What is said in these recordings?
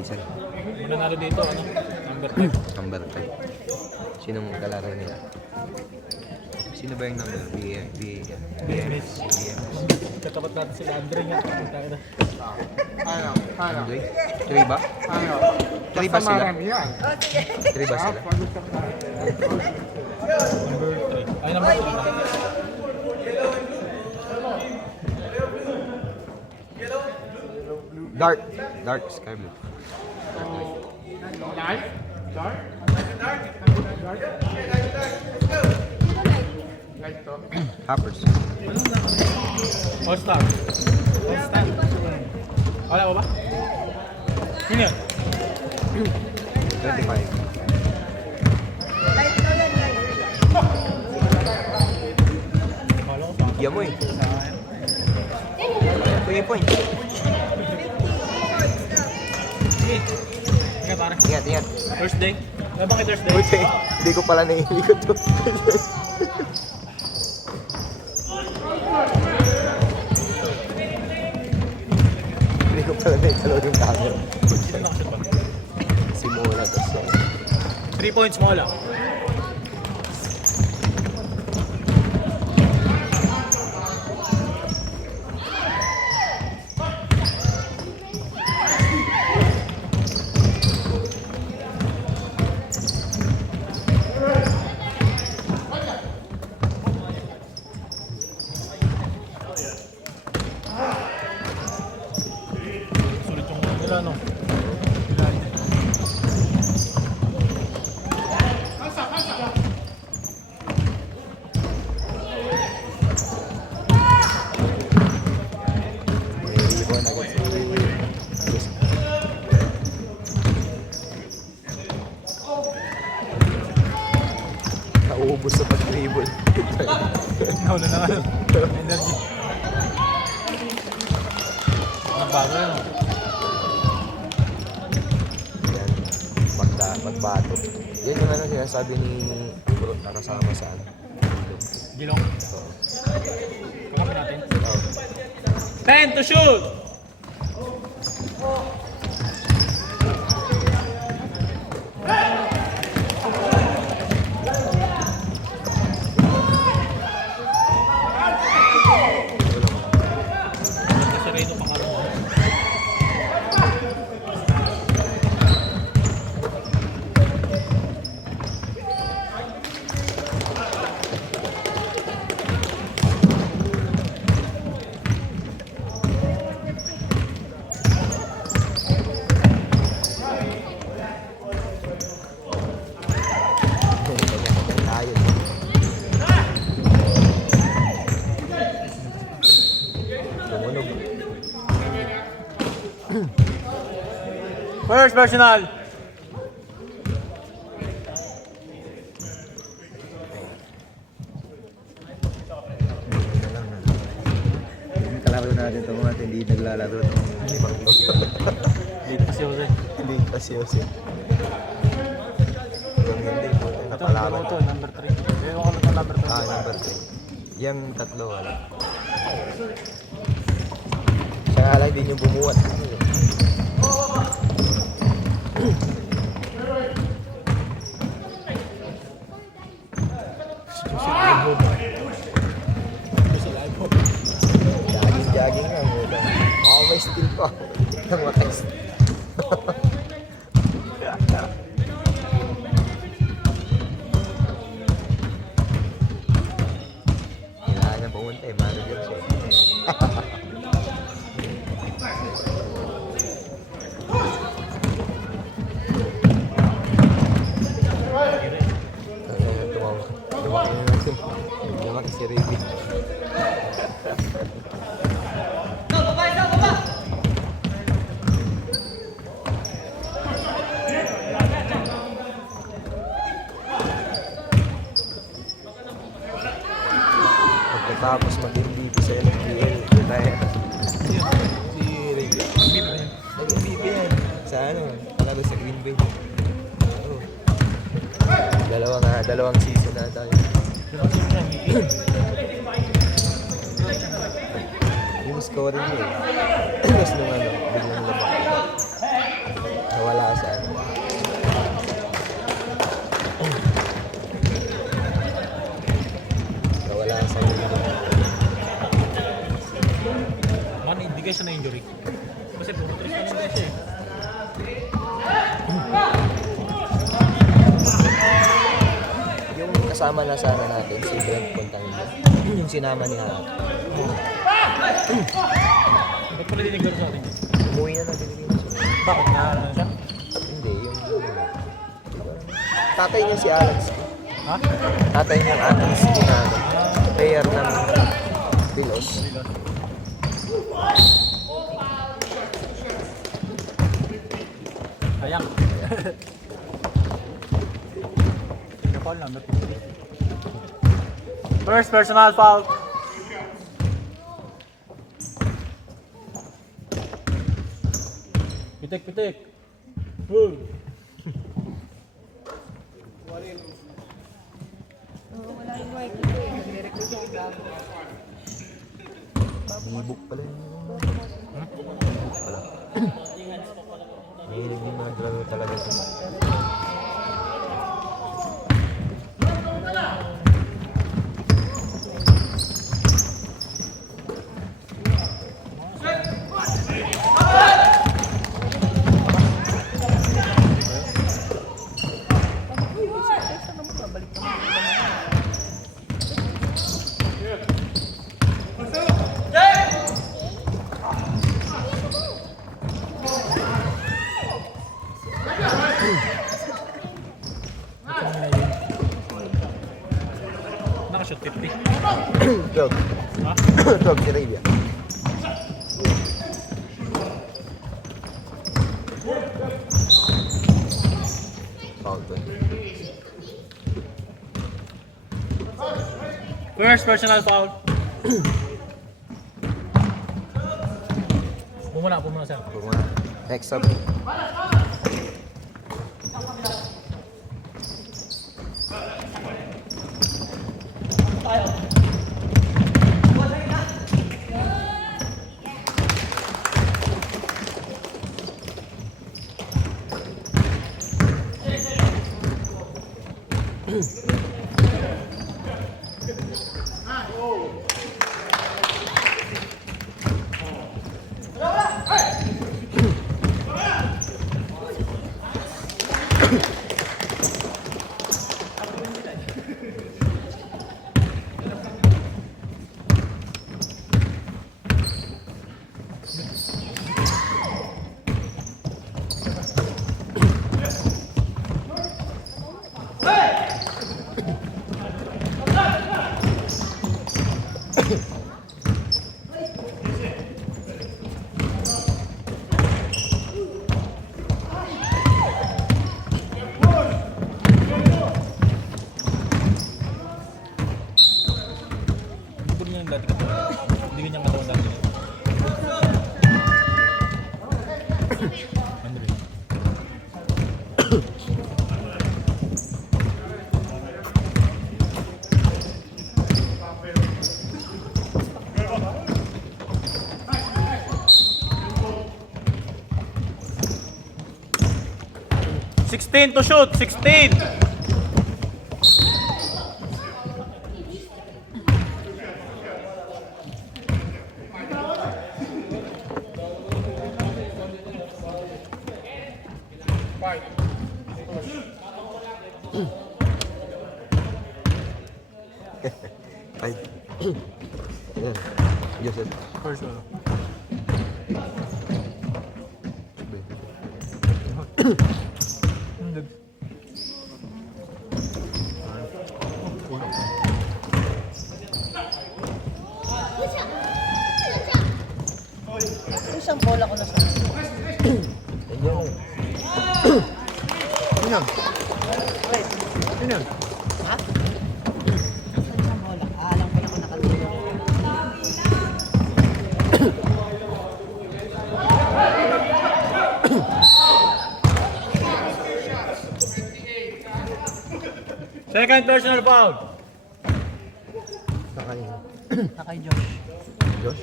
isa. Mananalo dito, ano? Number 5. Number 5. Sinong kalaro nila? Sino ba yung number? BMS. Katapat natin sila Andre nga. Andre? 3 ba? 3 ba sila? 3 ba sila? Number 3. Ay, number 3. Dark sky blue. Hoppers. All-Star. All-Star. Wala ba ba? Sino yan? 25. Kala ko pa. Yan mo eh. 20 points. Sige. Sige, pare. Ingat. Thursday. Ano bang Thursday? Buti, hindi ko pala naiikot to. Hindi ko pala naitalo yung camera. Sino nakashoot ba? Simula to siya. 3 points mo lang. Sulit yung nila, no? May ribbon agad sa Nauubos sa pag-dribble. Nauna na nga. Energy. Nagbago yan. Yan. Pagbato. Yan yung ano sinasabi ni Kulot na kasama sa ano. Gilong. So, Kakapin natin. 10 oh. to shoot! Kasi Reno pangalan. Tayo. Lumunog. First personal! Yung kalaro natin ito mga hindi naglalaro ito. Dito si Jose. Hindi kasi Jose. Hindi. Napalaban. Ito, number 3. Pero kung ito number 3. Number 3. Yung tatlo, wala. Siya nga lang, hindi nyo bumuhat. Jogging nga. Oh, may steal pa. Ang makas. Kailangan niya pumunta eh. Manager siya. Lumaki si Ricky. Pagkatapos mag-MVP sa NFBL, retire. Si Ricky. Nag-MVP yan. Sa ano, panalo sa Green Bay. Oo. Dalawang season na tayo. Yung scoring niya eh. Tapos nung ano, biglang lumaki. Kasi puro 3 na lang siya eh. Yung kasama na sana natin, si Brent Contangilo. Yung sinama niya. Ba't pala diniglar sa atin? Umuwi na ng Pilipinas. Bakit? Nahala na siya? Hindi, yung... Tatay niya si Alex. Ha? Tatay niya ang Alex. Na player ng Pilos. Sayang. Tingnan ko lang. First personal foul. Pitik, pitik. Boom. Ibuk pala yun. Ibuk pala. Hindi mga talaga ito. Nakashoot 50. 12. Ha? 12 si Arabia. Foul to. First personal foul. Pumuna sir. Pumuna. Next up. Hindi niya dati katawan. Hindi niya katawan dati. Andre. $16 to shoot. 16. Ay. Ayan. Joseph. First one. Isang bola ko na sa Ayan. Ayan. Ayan. Ha? Isang bola. Alam ko na kung nakatulog. Second personal foul. Sakay. Sakay Josh. Josh?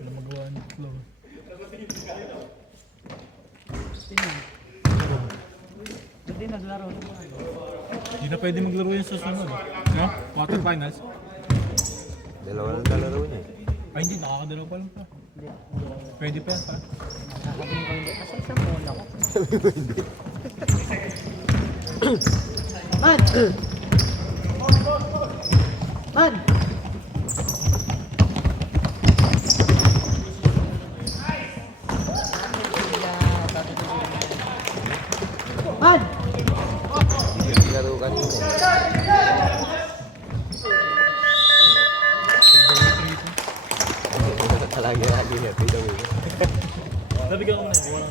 Ano magawa niyo? Hindi naglaro. Hindi na pwede maglaro yan sa sunod. No? Quarterfinals. Hindi. Dalawa lang nalaro niya. Ay, hindi. Nakakadalaw pa lang pa. Pwede pa yan, pa. Sasabihin ko hindi. Kasi isang bola ko. Man! Man! Man! Hindi laro kanina. Palagi lagi niya, pwede mo. Nabigyan ko na yun.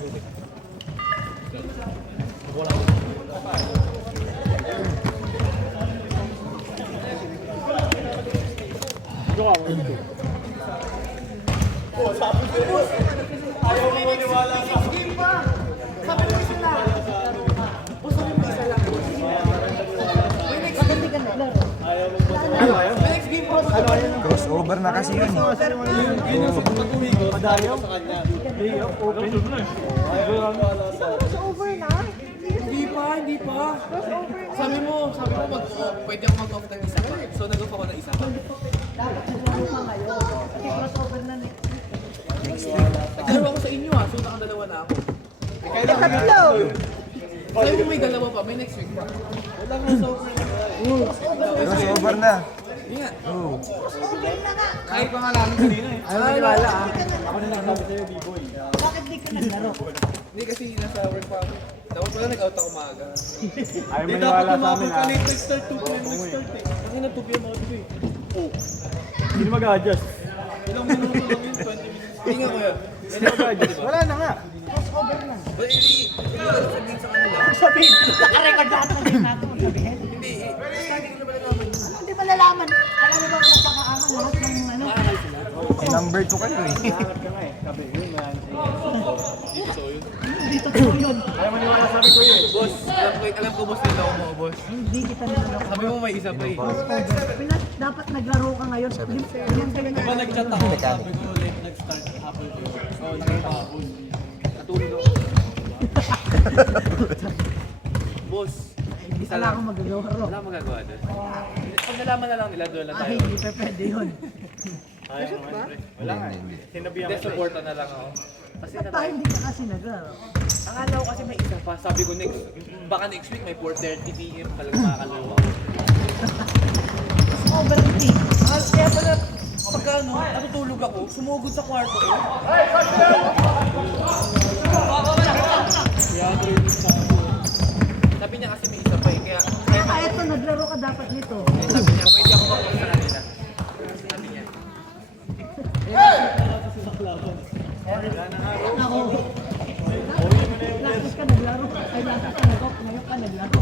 Wala nang wala nang Crossover na kasi yun. Crossover na? Hindi pa. Sabi mo pwede ako mag-off ng isa pa. So nag-off ako ng isa pa. Dapat naglaro ka ngayon. Kasi crossover na Nagdalawa ako sa inyo so nakadalawa na ako. Tatlo! Sabi mo may dalawa pa, may next week pa. Wala crossover. Crossover na. Hindi nga. Crossover na nga! Kahit pa nga namin kanina eh. Ayaw maniwala ah. Ako na lang sabi sa'yo, B-boy. Bakit di ka naglaro? Hindi kasi nasa work pa ako. Dapat pala nag-out ako maaga. Ayaw maniwala sa amin ah. Nag-start 2 p.m. nag-start eh. Kasi na 2 p.m. out eh. Hindi mag-adjust. Ilang minuto lang yun, 20 minutes. Hindi nga ko yan. Hindi mag-adjust. Wala na nga. But hindi ko lang sabihin sa kanila. Sabihin, nakarecord lahat ng game natin. Sabihin. Hindi, hindi ko naman alam. Hindi ba lalaman? Alam mo ba kung napakaangan lahat ng ano? Number 2 kayo eh. Dito ko yun. Ayaw maniwala sa amin ko yun. Boss, alam ko boss nila mo, boss. Hindi kita nalaro. Sabi mo may isa pa eh. Dapat naglaro ka ngayon. Yung galing na. Nag-chat ako, sabi ko late nag-start hapon ko. Oh, nakapagod. Natulog ako. Boss, isa Wala lang. akong magagawa. Wala akong magagawa doon. Pag nalaman na lang nila, doon lang Ay, tayo. hindi pa pwede yun. Wala nga. Sinabihan Hindi, ko. supportan na lang ako. Kasi Ba't tayo hindi ka kasi naglaro? akala ko kasi may isa pa. Sabi ko baka next week may 4:30 p.m. talagang makakalaro ako. Overthink. Kaya pala, pagka natutulog ako, sumugod sa kwarto ko. Sabi niya kasi may isa pa eh, kaya Ah, eto, naglaro ka dapat nito. sabi niya, pwede ako mag-off sa kanila. Sabi niya. Ako. Last ka naglaro. Ay, last ka nag-off. Ngayon ka naglaro.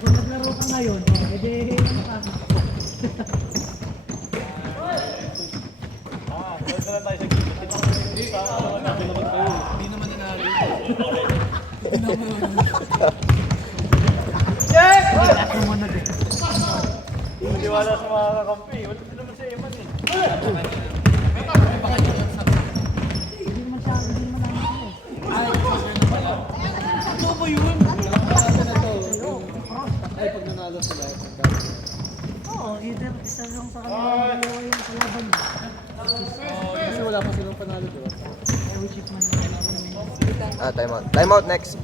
Kung naglaro ka ngayon, edi ano ka? Pwede na tayo sa gilid. Hindi naman nanalo. Hindi naman nanalo. Maniwala sa mga kakampi. Wala din naman sa Eman eh. Hindi naman siya, hindi naman namin Ano ba yun? Oo, either isa lang sa kanila dalawa yung kalaban mo. Kasi wala pa silang panalo, di ba? Ay, which is man namin. Time out. Time out next.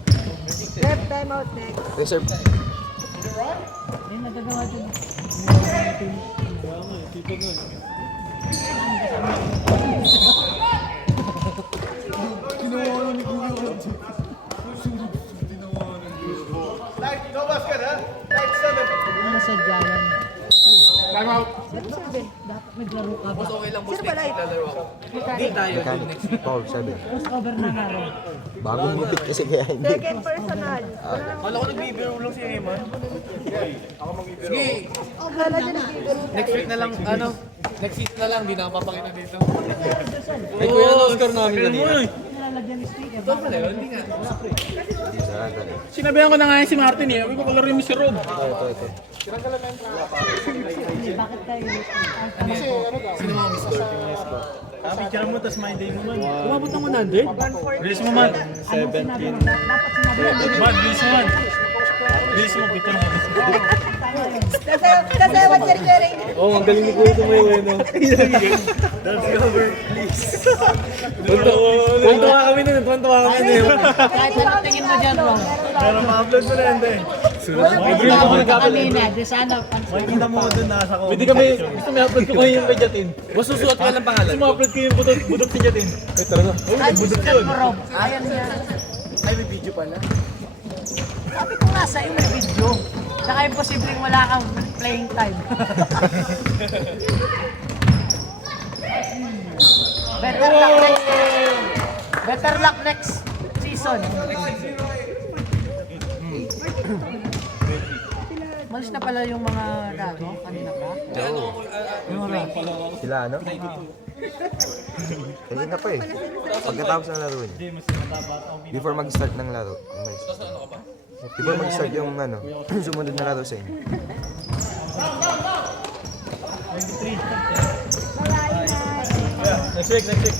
Rep time out next. Reserve. Hindi nagagawa din. Hindi nasadya yan. Time out! Dapat naglaro ka ba? Boss, okay lang boss, Sino ba next week live? lalaro ako. Hindi tayo doon Mechanic. next week. Paul, 7. Crossover na nga rin. Bagong gupit kasi kaya hindi. Second personal. Kala ko nagbibiro lang si Eman. Sige, Kala dyan nagbibiro. next week na lang, next week na lang, di na papakita dito. Ay, kuya, Oscar namin kanina. Nilalagyan ni speaker. Ito pala yun, hindi nga. Hindi sarado. Sinabihan ko na nga si Martin eh. Huwag ko kalaro yung si Rob. Ito. Bakit tayo? Sino mga miss call? Picture mo, tas my day mo man. Umabot ng 100? Bilis mo man. Anong sinabi mo? Dapat sinabi mo. Man, bilis mo man. Bilis mo, picture mo. Sasayawan siya rin kaya rin. Oo, ang galing ni Kuya tumayo eh, no? Let's go, Bert, please. Tuwan-tuwa kami nun, tuwan-tuwa kami nun. Kahit anong tingin mo dyan, Ron. Pero ma-upload mo na yan, te. Wala ko kanina. Di sana. Makikita mo dun nasa comment Pwede kami, section. gusto may upload ko kayo yung kay Jatin. Boss, susuot ko lang pangalan. Gusto mo upload ko yung budok si Jatin. Eh, talaga. Ay, sikat mo, Rob. Ayan niya. Ay, may video pala. Sabi ko nga sa'yo may video. Saka imposibleng wala kang playing time. Better luck next. Better luck next season. Malis na pala yung mga gago kanina pa. Sila ano? Kaya na pa eh. Pagkatapos ng laro niya. Before mag-start ng laro. Before mag-start yung ano, sumunod na laro sa inyo. Next week, next week.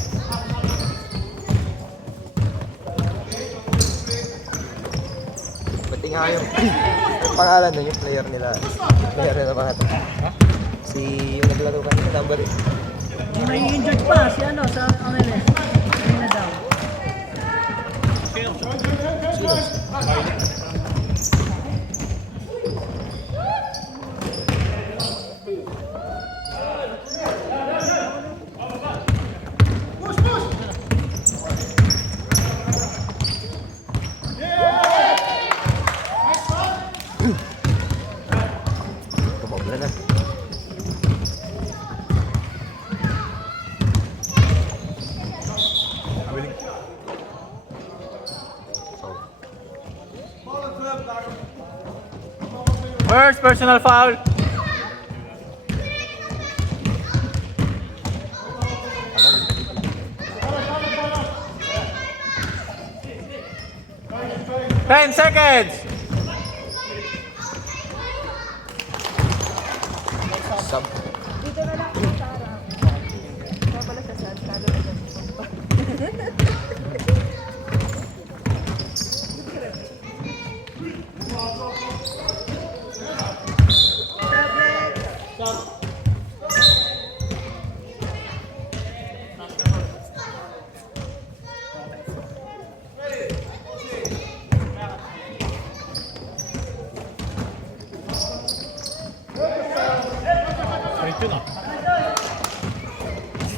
Pati nga yung pangalan nun, yung player nila. Player nila mga ito. Si yung naglaro kanina, number 8. May injured pa si ano sa MLS. Ayun na daw. Tumabla na. First personal foul. Ten seconds. Sub. Dito na lang sa Sarah. Kaya pala sa San, talo na dyan.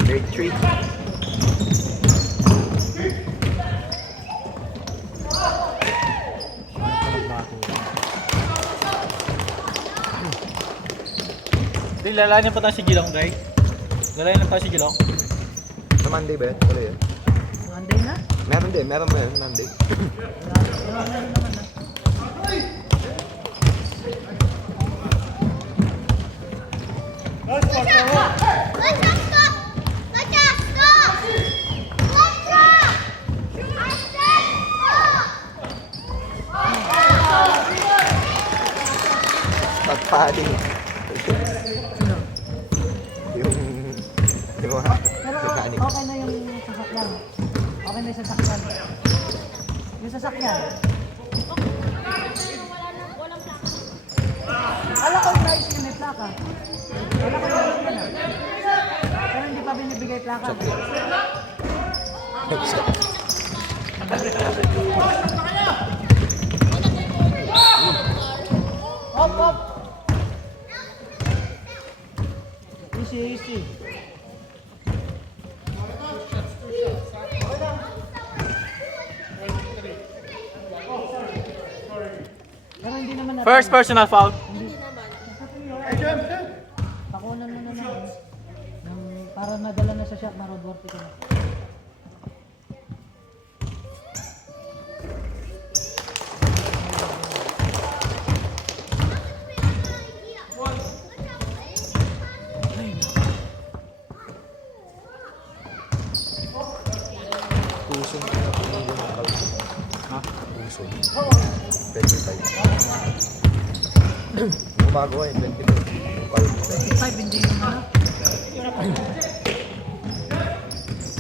Grade 3. Di, lalanin pa tayo si Gilong, Dre. Lalanin pa tayo si Gilong. Sa Monday ba yun? Wala yun? Monday na? Meron din, meron ba yun? Monday. Wala naman na. Stop padding. yung mga Pero mechanic. okay na yung sasakyan. Okay na yung sasakyan. Yung sasakyan. Alam ko na yung may plaka. Alam ko na yung pero hindi pa binibigay plaka. Hop, hop! Easy, easy. Pero hindi naman natin. First personal foul. Pakunan mo na lang. Para nadala na sa shot, ma-roadworthy ko na. Pusong. Ha? Pusong. 25. Gumagawa yun, 25. Yung call. 25, hindi yung ano.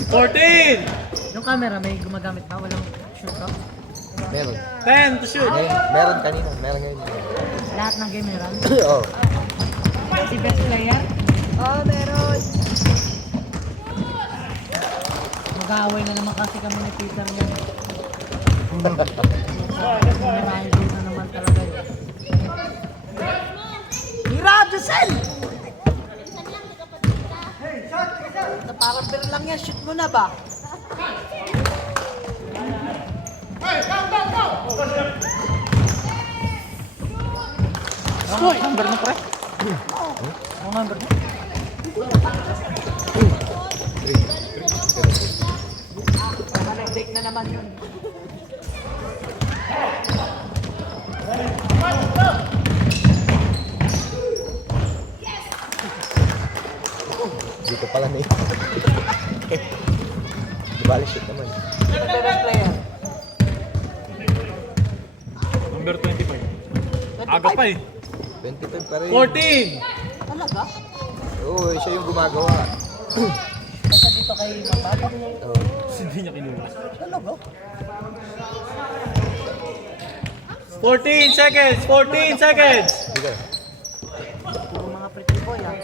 14. Yung camera, may gumagamit ba? Walang shoot up? Meron. 10 to shoot. Meron kanina, meron ngayon. Lahat ng game meron. Oo. Si best player, Oh, meron. mag-aaway na naman kasi kami ni Peter niyan. Marami din na naman talaga yun. Mira, Giselle! Parang pero lang yan, shoot mo na ba? Hey, go! Number mo, pre? Ang number mo? Take na naman yun. Dito pala na yun. Di bali shoot naman. Sino ba best player? Number 25. Aga pa eh. 25 pa rin. 14! Talaga? Oo, siya yung gumagawa. Basta dito kay Mapapa? Oo. Hindi niya kinuha. Talaga? 14 seconds! 14 seconds! Dito. Puro mga pretty boy ah.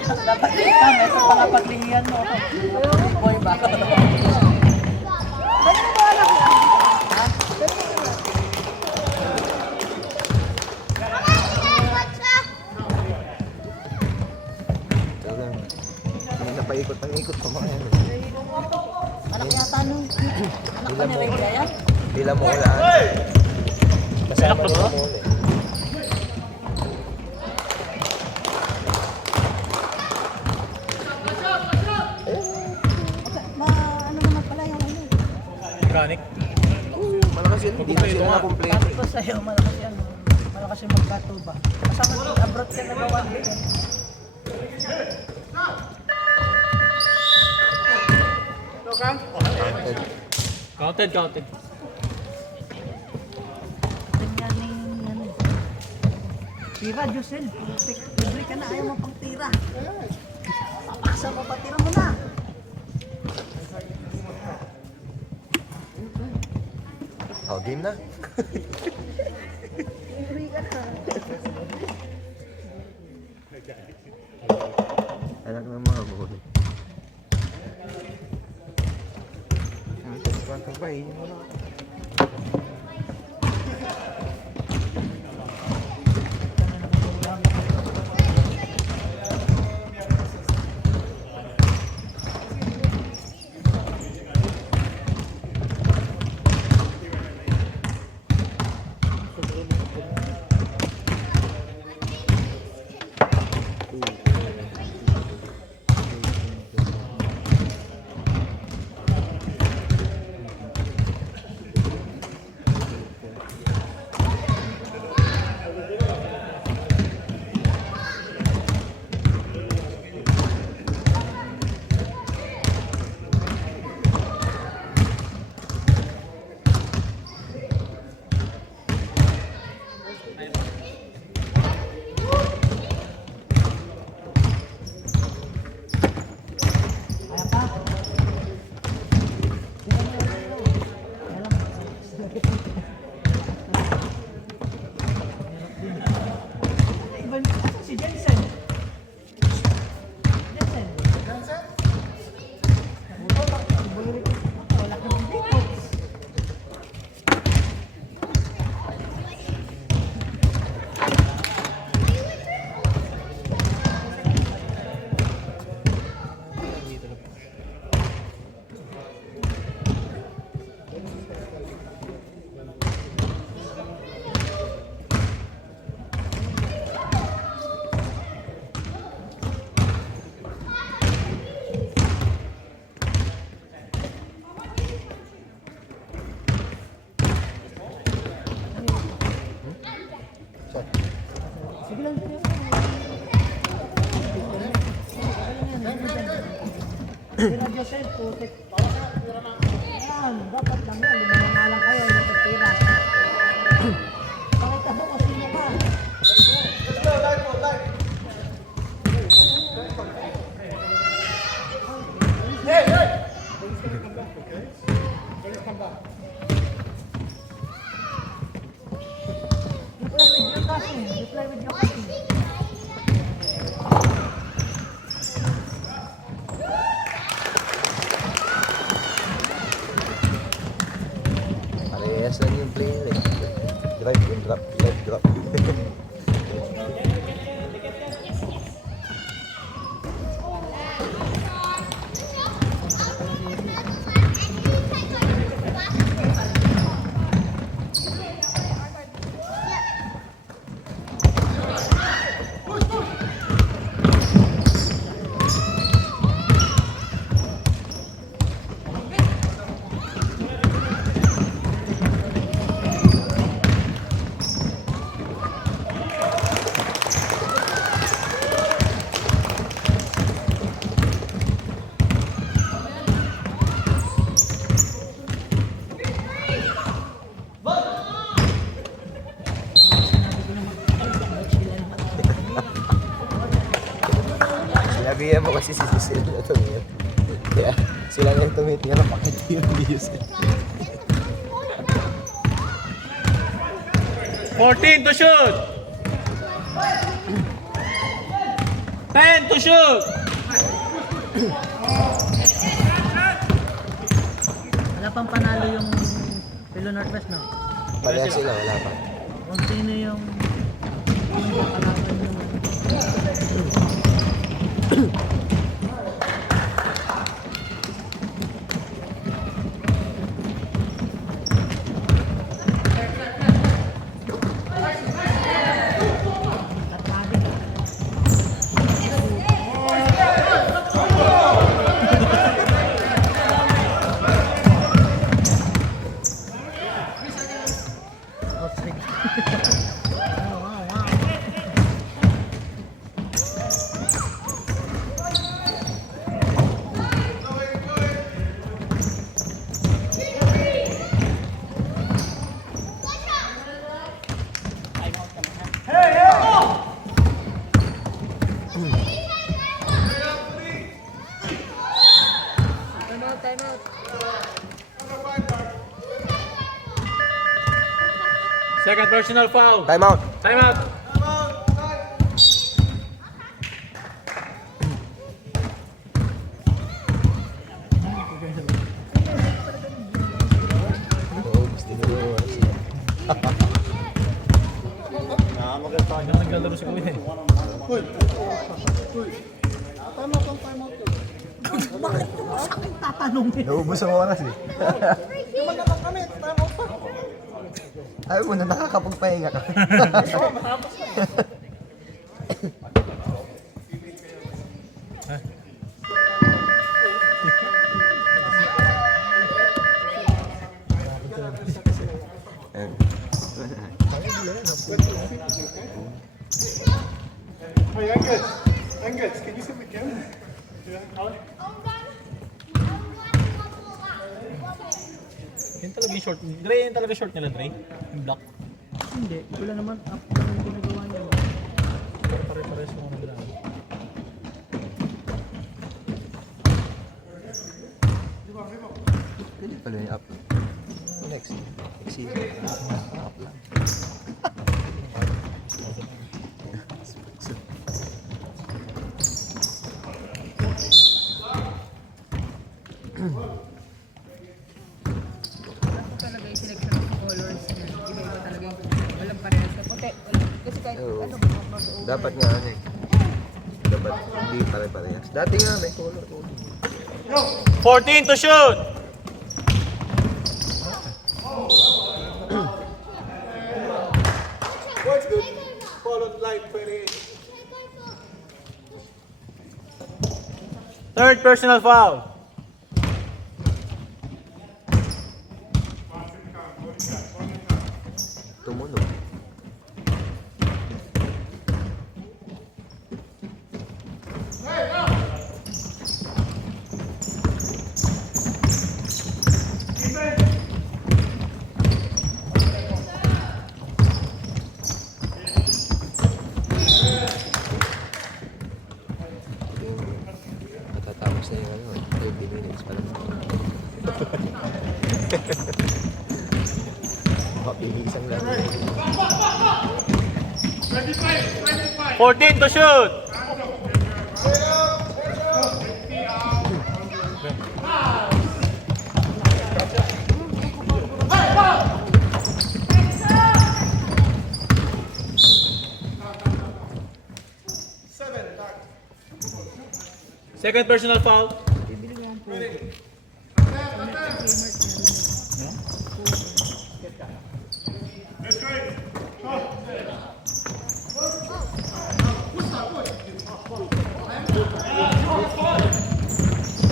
Dapat tama sa pangapaglihian mo. Boy ba? Talagang hindi na paikot ang ikot pa mga yan. Anak yata nung anak ka ni Ray Brian? Bila mo ulaan. Kasama mo ulit. Ano naman pala yung ano? Mechanic. Malakas yun. Hindi na sila na-complete. Sabi ko sa'yo, malakas yan. Malakas yung magkatuba. Kasama abroad ka na gawan din. Counted, counted. Ganyan yung ano. Tira, Josel. Libre ka na, ayaw mo pang tira. Papasa mo pa, tira mo na. Oh, game na. Uwi ka na. Anak ng mga buhay. Kagay. Kaya pa. Si Jensen. Jensen. Wala kang dito. Sige lang. Tira Joseph, putik. Ayan, dapat lang yan. Lumama lang kayo, natitira. Pakita mo kung sino ka. Sabihan mo kasi si Cecil na tumira. Kaya sila na yung tumitira, bakit yung Cecil? 14 to shoot! 10 to shoot! Wala pang panalo yung Pilo Northwest, no? Parehas sila, wala pa. Kung sino yung kalaban yung Time out. Second personal foul. Time out! Time out. Oo, gusto nyo yung Naglalaro si Kuya. bakit ito mo sa akin tatanungin? Naubos ang oras eh. Ayaw mo na nakakapagpahinga ka. Hey, Angus. Angus, can you sit with Kevin? Yun talaga yung short. Dre, yun talaga short nila, Dre. Yung block. Hindi, wala naman after yung ginagawa niya. Pare-pares yung ano nila. Pwede pala yung up. Next. Next season. Up lang. Talaga yung selection of colors niya. Iba-iba talaga yung walang parehas na puti. Kasi kahit Oo. ano, Dapat nga ano eh. Dapat hindi pare-parehas. Dati nga may color. 14 to shoot! What's the followed line 28? Third personal foul. Tumunog. Matatapos na yung ano, 30 minutes pa lang. Mapilisan lang. 14 to shoot! Second personal foul.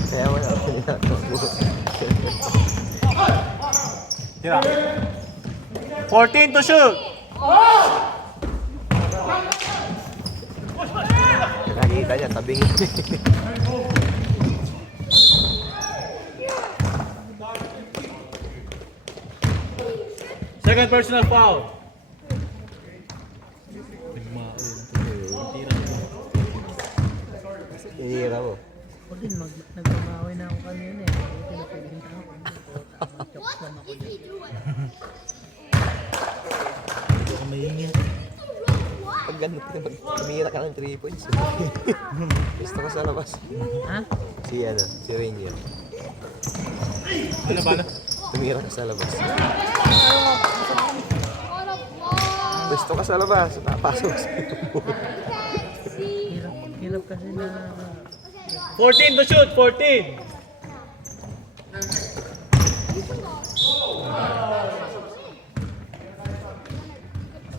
Kaya mo na ako nitatakbo. Tira. 14 to shoot. Nakita niya, tabing. Second personal foul. Hihira mo. Ako din, nagmamawi na ako kanina eh. Buti na pinita ako. Chokes lang ako dyan. Hindi ako maingit. Pag gano'n ka naman, tumira ka ng 3 points. Gusto ko sa labas. Ha? Si Rainier. Ano ba na? Tumira ka sa labas. Gusto ka sa labas, papasok sa Hirap kasi na... 14 to shoot! 14!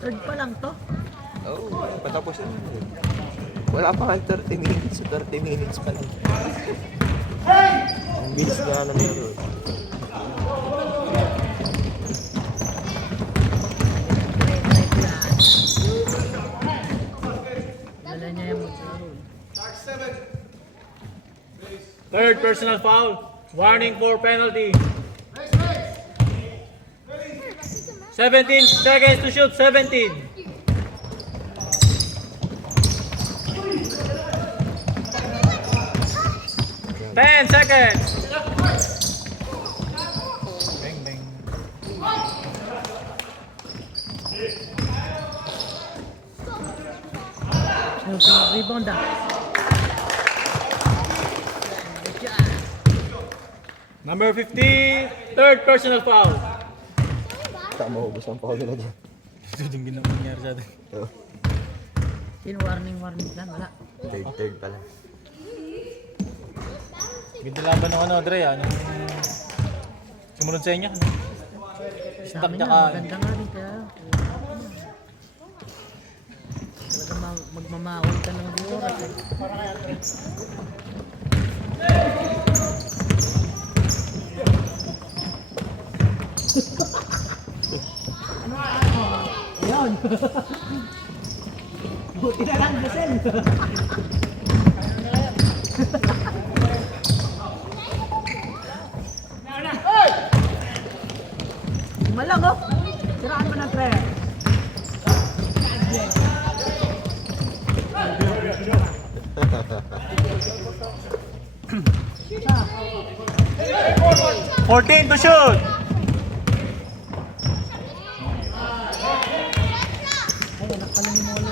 Third pa lang to. Oo, patapos na. Wala pa nga 30 minutes, so 30 minutes pa lang. Ang bilis na meron. Dala niya yung mag-roll. Third personal foul. Warning for penalty. 17 seconds to shoot. 17. Ten seconds. Bang bang. Rebound ah. Number 50. Third personal foul. Baka maubos ang foul nila dyan. Ito yung nangyari sa atin. Oo. Sin warning lang, wala. Third pa lang. Ganda laban ng ano, Dre, ano? Sumunod sa inyo, ano? Sa Stuck amin niya na, ka. maganda nga rin kaya. Talaga magmamakot ka ng oras eh. Ayun! Buti na lang, Giselle! Malang oh! Siraan mo ng tre. $14 to shoot. Ay, anak pala ni Molo.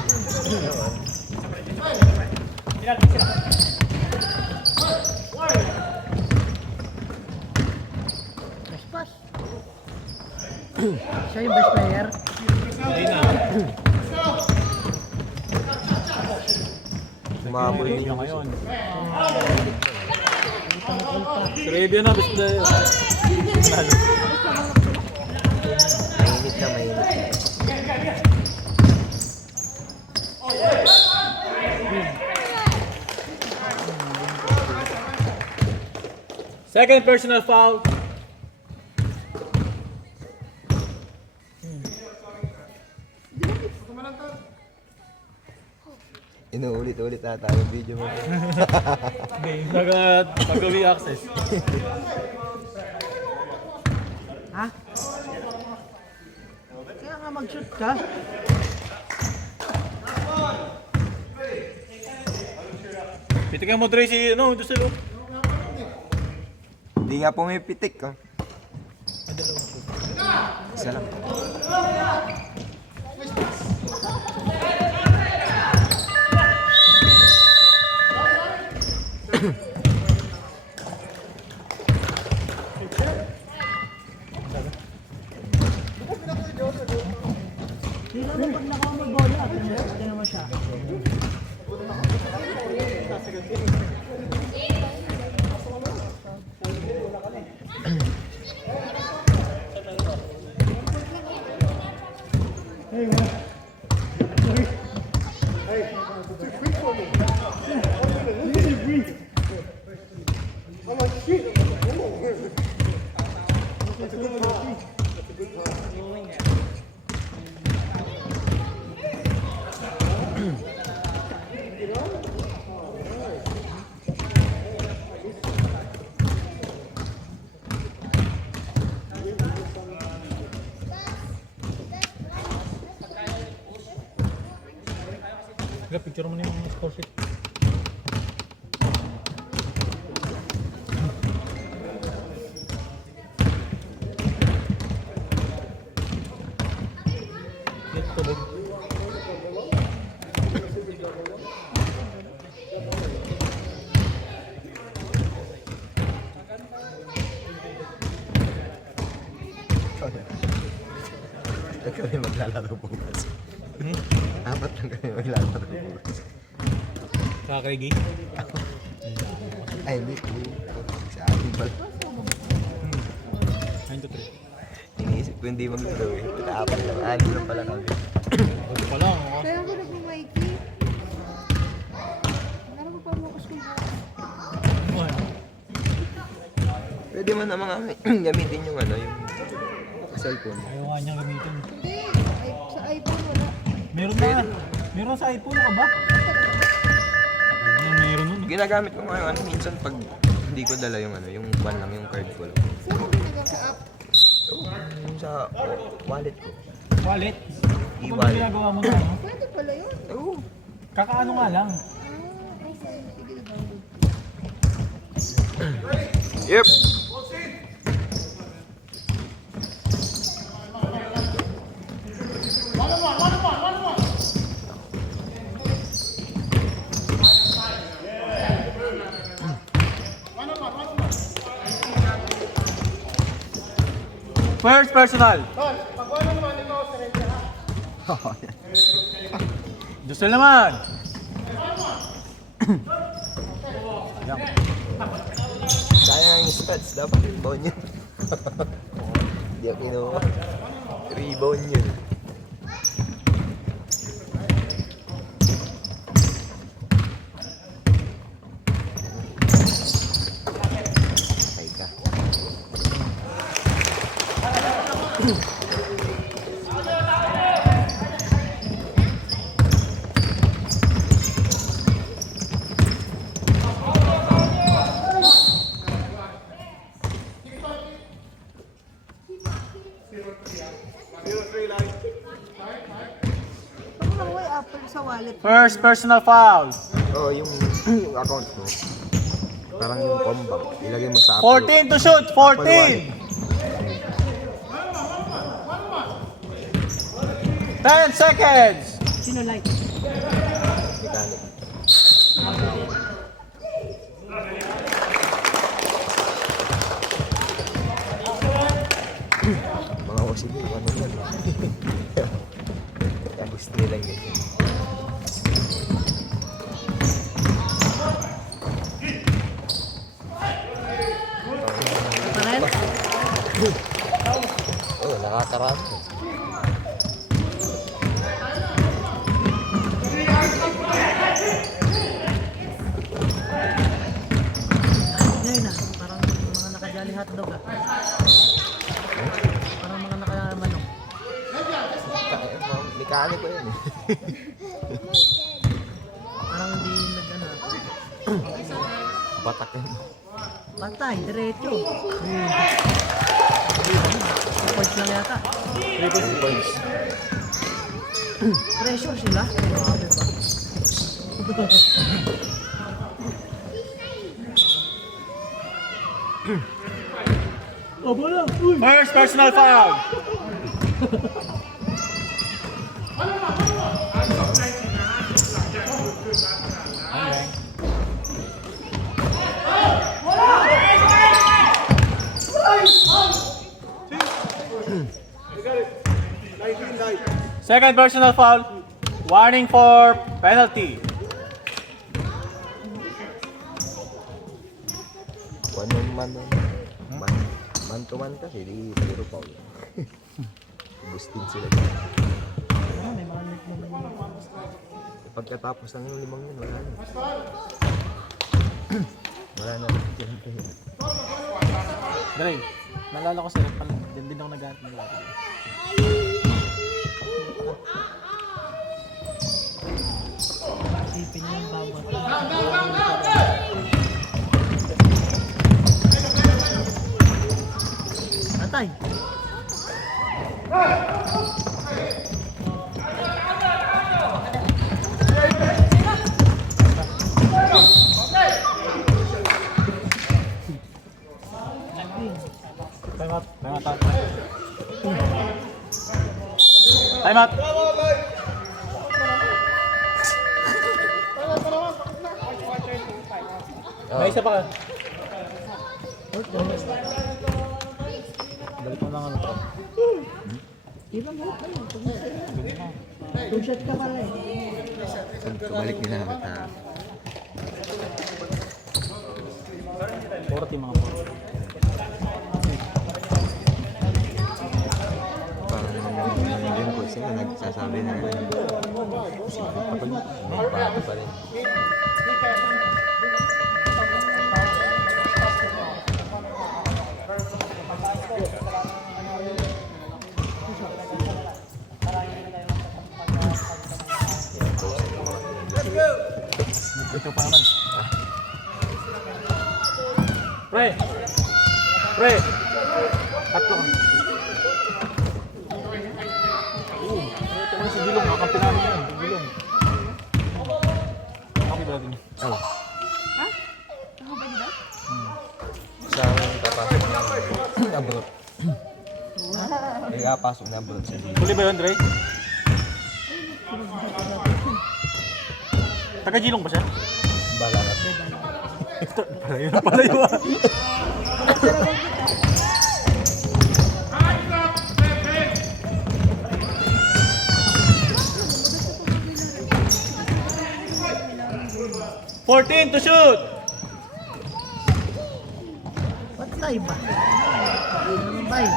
Best pass. Siya yung best player. Hindi na. Umabol Hindi din na yung ngayon. Si Rabia na, best player. Nalo. Mainit na, mainit na. Second personal foul. Inuulit-ulit ata yung video mo. Okay, pag-uwi access. Ha? Kaya nga mag-shoot ka. Pitikan mo, Dre, si, ano, ito sila. Hindi nga pumipitik, oh. Isa lang. Hindi naman pag nakaw mo bola, tingnan mo siya. I'm like, shit. Picture mo na yung score sheet. maglalaro bukas. Apat lang kami maglalaro bukas. Saka kay Gay. Ay, hindi. Sa atin pala. 9 to 3. Iniisip ko hindi maglaro eh. Apat lang. Anim lang pala kami. Huwag pa lang. Oh. Kaya ako nagmamikey. Ano ba pa mo ko school? Pwede man naman kami gamitin yung ano, yung cellphone. Ayaw nga niyang gamitin. Hindi. Sa iPhone wala. Meron na. Meron sa iPhone ka ba? Meron nun. Ginagamit ko ngayon, ano, minsan pag hindi ko dala yung ano, yung one lang, yung card ko lang. Saan mo ginagawa sa app? Oo, yung sa wallet ko. Wallet. Kapag E-wallet. ginagawa mo na, no? Pwede pala yun. Oo. Kakaano nga lang. Okay. Sige na download. Yep. First personal. Jusel naman. Sayang yung stats, dapat rebound yun. Hindi ako kinuha. Rebound yun. Ay ka. Pag nakuha yung Apple sa wallet. First personal foul. Oo, yung account mo. Parang yung comba. Ilagay mo sa Apple. 14 to shoot. 14. 10 seconds. Sino like? Mechanic. Mga OCD, ano yan? Kaya gusto nilang ganyan. Parel? Oo, nakakarami. Ngayon na, parang mga nakajali hotdog ah. Parang mga nakamanok. Mechanic ko yan eh. Parang hindi nag-ano. Batak yan. Pantay, diretso. 2 points lang yata. 3 points. Pressure sila. Grabe ba? Oh, bola! Uy! First personal foul. Second personal foul. Warning for penalty. One man man to man kasi di pero foul. Bustin sila dyan. May mga net naman. Pagkatapos ng limang yun, wala na. Wala na. Dre, naalala ko sa rep pala. Diyan din ako nag-aat ng laro. Isipin niyo ang bawat. Atay! Time out. Time out. Time out. May isa pa ka. Balik mo lang ano. Di ba mo? Two shot ka pala eh. Kabalik nila ako ta. 40 mga 40. Parang yung coach nila nagsasabi na kapag bago pa rin. Ito pa naman. Pre! Pre! Tatlo ka. Ito naman si Gilong. Kakampi namin yan. Gilong. Kakampi ba natin? Oh, Ha? Ako ba nila? sa papasok na abroad. Ikapasok na abroad sa dito. Huli ba yun, Dre? Taga-Gilong ba siya? Balarat. Palayo na palayo ah. "14 to shoot!" Ba't tayo ba? Ano ba yun?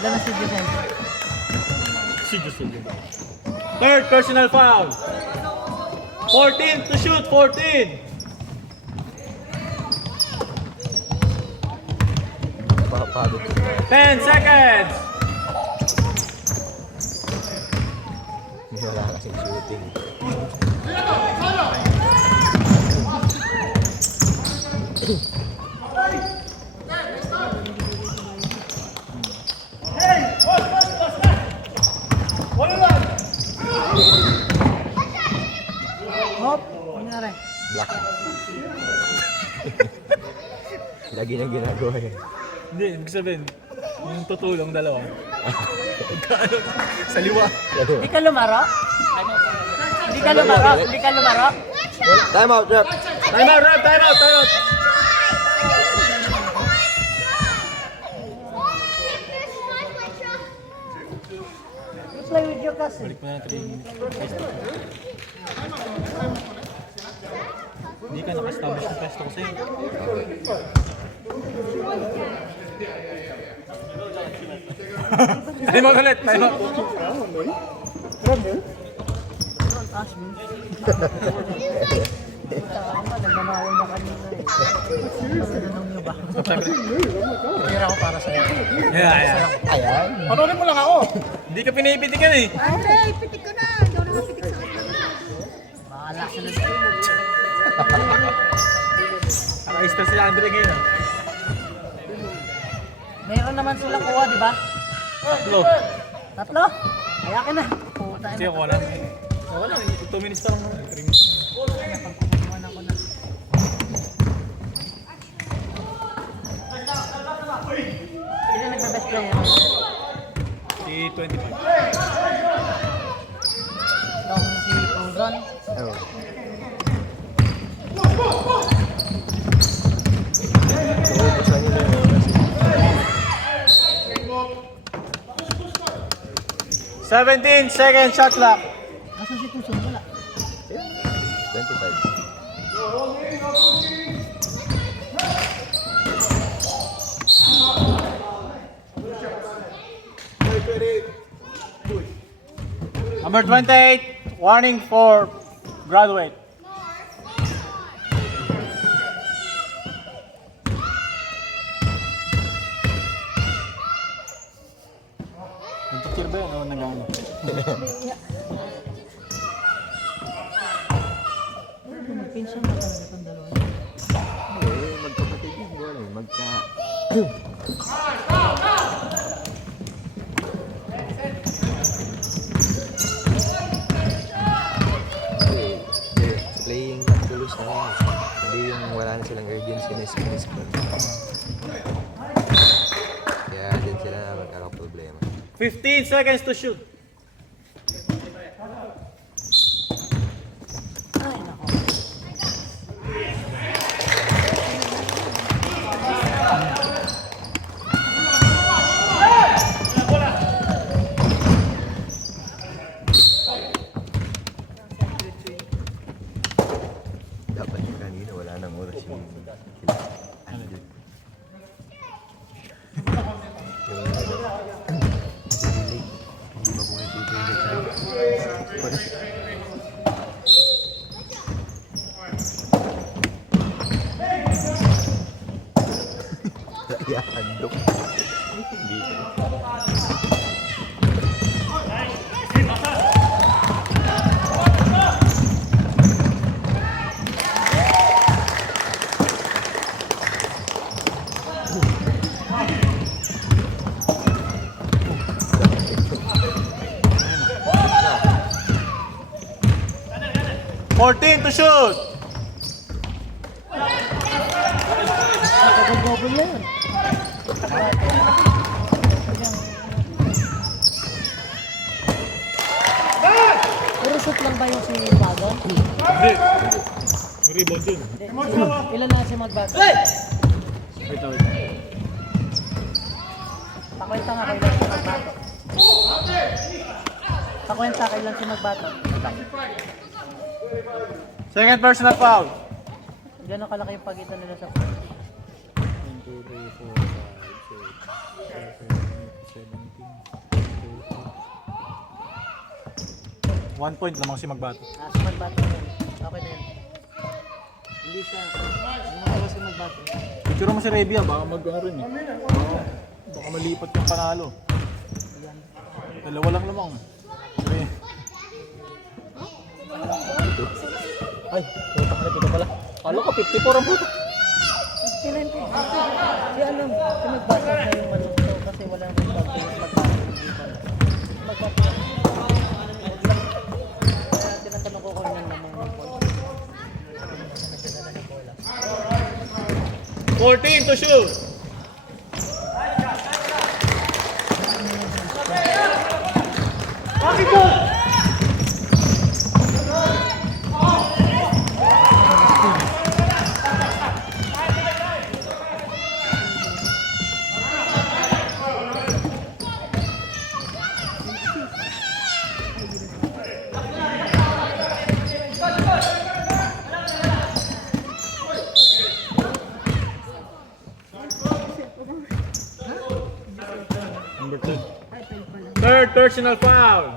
Ilan na si Josel? Third personal foul. 14 to shoot, 14. Papagod. 10 seconds. Wala kasing shooting. Hop! Nangyari. Black. Lagi na ginagawa yan. Hindi, ibig sabihin, yung tutulong dalawa. Magkano? Sa liwa. Hindi ka lumaro? Hindi ka lumaro? Hindi ka lumaro? Time out, rep. Time out, rep! Time out! Time out! Play with your cousin. Balik mo na 3 minutes. Hindi ka naka-establish ng pesto ko sa'yo. Time out ulit! Time out! Tama, nagmamawal na kanina eh. Tanong nyo ba? Pira ko para sa'yo. Yeah. Ayan. Panorin mo lang ako. Hindi ka pinipitikan eh. Ay, pitik ko na. Hindi ako nakapitik sa akin. Bahala sila. Naka-extra si Andre ngayon ah. Meron naman silang kuha, di ba? Tatlo. Tatlo? Kaya ka na. Puta Kasi na. ako wala. Wala, 2 minutes pa lang. 3 minutes. Pagkukuhan ako na. Sino nagbe-best player? Si 25. Itong si Uzon. Oh. Naubos na nila yung oras. 17 second shot clock. Asan si Uzon? Wala. 25. Number 28, warning for graduate. Nag-cheer ba yun o nag-ano? Pinsan na talaga itong dalawa. Magkapatid yun. Wala eh. Magka... Playing tulos na lang. Hindi yung wala na silang urgency na skills. Kaya din sila magkakaproblema. 15 seconds to shoot. Ay, nako. naman. Handok. Dito. To shoot! Double na yun. Puro shoot lang ba yung si Bagon? Hindi. May rebound yun. Ilan na si Magbato? Wait lang. Pakwenta nga kailan si Magbato. Pakwenta kailan si Magbato. Second personal foul. Gano'n kalaki yung pagitan nila sa 1 point lamang si Magbato. si Magbato na yun. Okay na yun. Hindi siya. Hindi mo si Magbato. Picture mo si Rebia, baka mag-ano rin eh. Baka malipat yung panalo. Dalawa lang lamang. Okay. Ay, putang na dito pala. Kala ko 54 ang puto. Si ano, si Magbato na yung manungso kasi wala nang Magbato yung Magbato. Magbato. Kaya tinatanong ko kung yan naman yung point. 14 to shoot. Number 2. Third personal foul.